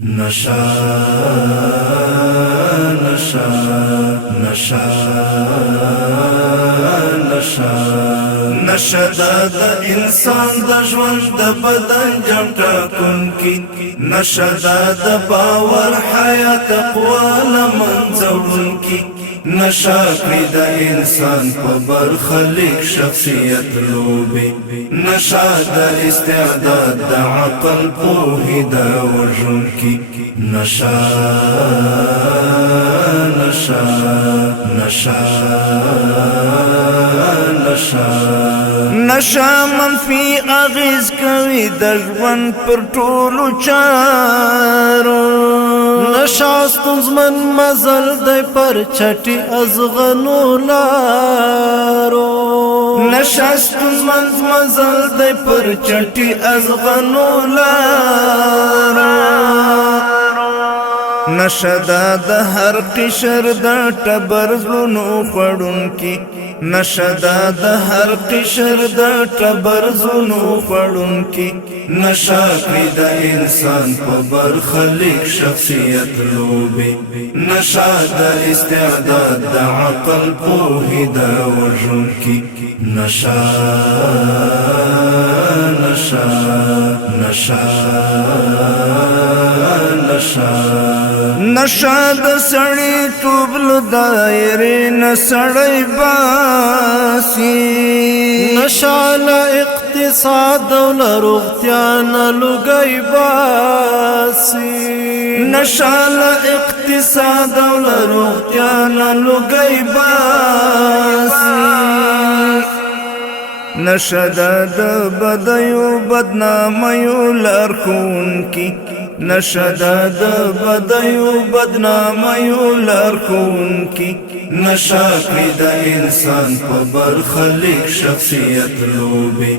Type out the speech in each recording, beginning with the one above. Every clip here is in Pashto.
نشا نشا نشا نشا نشا د انسان د ژوند د بدن جام ټاکونکي نشا د باور حیات تقوا لمنځونکي نشا کړی د انسان په برخلیک شخصیت لوبي نشا د استعداد د عقل پوهې د وژونکي نشا نشا نشا نشا نشا منفي اغیز کوي د ژوند پر ټولو چارو نشا ستونزمن مزل دی پر چټي ازغنو لارو نشا ستونزمن مزل دی پر چټي ازغنو لارو نشا د هر قشر د ټبر زلونو خړونکي نشا د هر قشر د ټبر زلونو خړونکي نشا کړی د انسان په برخلیک شخصیت لوبي نشا د استعداد د عقل پوهې د وژونکي نشا نشا نشا نشا نشا د سړی ټوبل دایره نسړی باسي نشا له اقتصاد او له روغتیا نه لوګي باسي نشا له اقتصاد او له روغتیا نه لوګي باسي نشا د بدیو بدنامیو لارښوونکي نشا د بدیو بدنامیو لارښوونکي نشا کړی د انسان په برخلیک شخصیت لوبي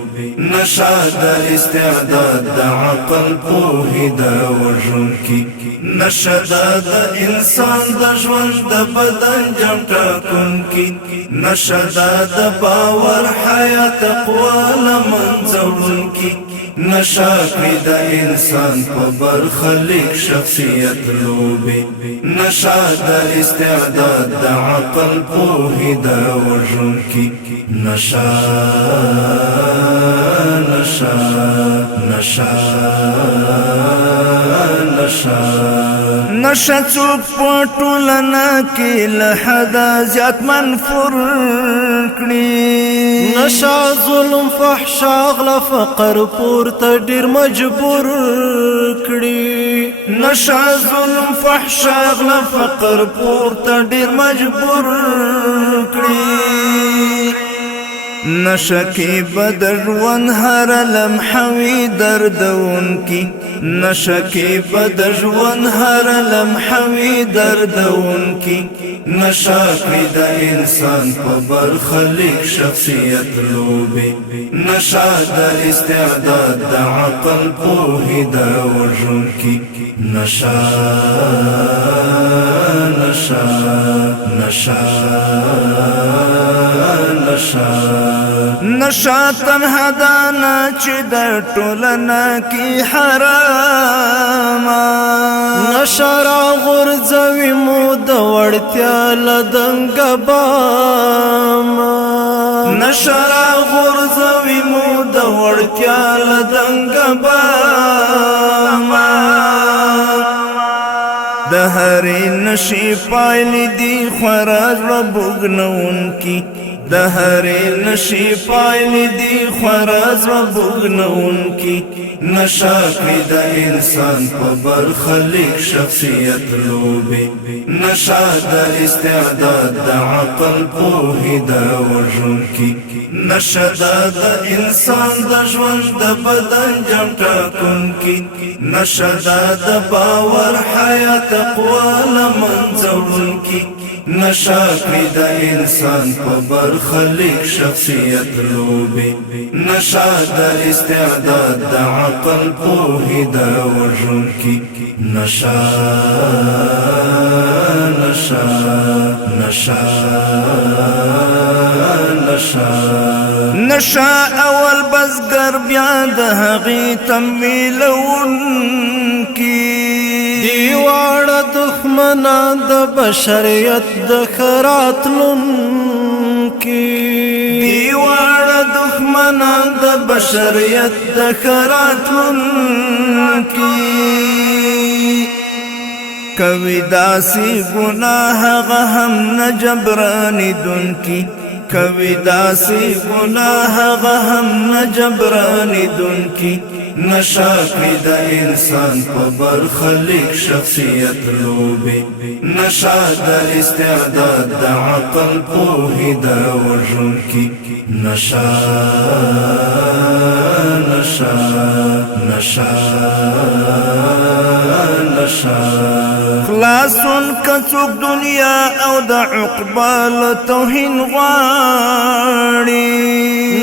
نشا د استعداد د عقل پوهې د وژونکي نشا د انسان د ژوند د بدن جام ټاکونکي نشا د باور حیات تقوا لمنځونکي نشا کړی د انسان په برخلیک شخصیت لوبي نشا د استعداد د عقل پوهې د وژونکي نشا نشا نشا نشا نشا څوک په ټولنه کې له حده زیات منفور کړي نشا ظلم فحشا غلا فقر پورته ډیر مجبور کړي نشا ظلم فحشا غلا فقر پورته ډیر مجبور کړي نشا کې بدژوند هر لمحه وي دردونکي نشا کې بدژوند هر لمحه وي دردونکي نشا کړی د انسان په برخلیک شخصیت لوبي نشا د استعداد د عقل پوهې د وژونکي نشا نشا نشا نشا نشا تنها دانا چې د ټولنه کې حراما نشا را غورځوي مو د وړتیا له دنګه باما نشا را غورځوي مو د وړتیا له دنګه باما د هرې نشي پایلې دي خورا زړه بوږنونکي د هرې نشي پایلې دي خورا زړه بوږنونکي نشا کړی د انسان په برخلیک شخصیت لوبي نشا د استعداد د عقل پوهې د وژونکي نشا د انسان د ژوند د بدن جام ټاکونکي نشا د باور حیات تقوا لمنځونکي نشا کړی د انسان په برخلیک شخصیت لوبي نشا د استعداد د عقل پوهې د وژونکي نشا نشا نشا نشا نشا اول بزګر بیا د هغې تمویلونکي دشمنان د بشریت د خراتلون کی دی واړه دښمنان د بشریت د خراتلون کی کوي داسې ګناه هغه هم نه جبرانیدون کی کوي داسې ګناه هغه هم نه جبرانیدون کی نشا کړي د انسان په برخلیک شخصیت لوبي نشا د استعداد د عقل پوهې د وژن کی نشا نشا نشا نشا خلاصون کڅوک دنیا او د عقبال توهین غواړي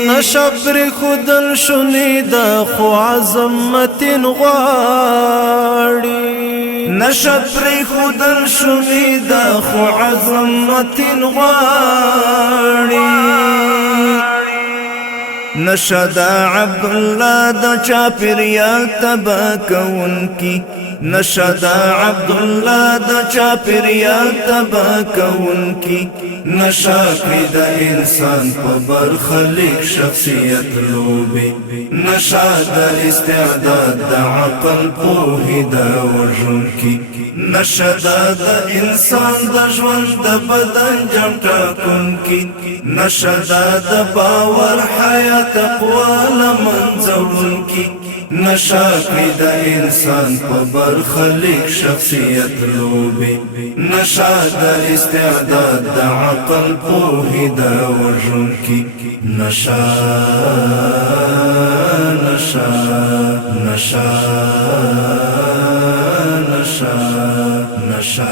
نشبر خودل شنی د خو عظمتین غواړي نشبر خودل شنی د خو عظمتین غواړي نشدا عبدالله د چاپیریال تبا کون کی نشدا عبدالله د چاپیریال تبا کون کی نشا کړي د انسان په برخلیک شخصیت لوبي نشا د استعداد د عقل پوهې د وژن کی نشدا د انسان د ژوند د بدن جم ټاکون کی نشدا د باور حیا تقوا لمنځون کی نشا کړي د انسان په برخلیک شخصیت لوبي نشا د استعداد د عقل پوهې د وژن کی نشا نشا نشا نشا نشا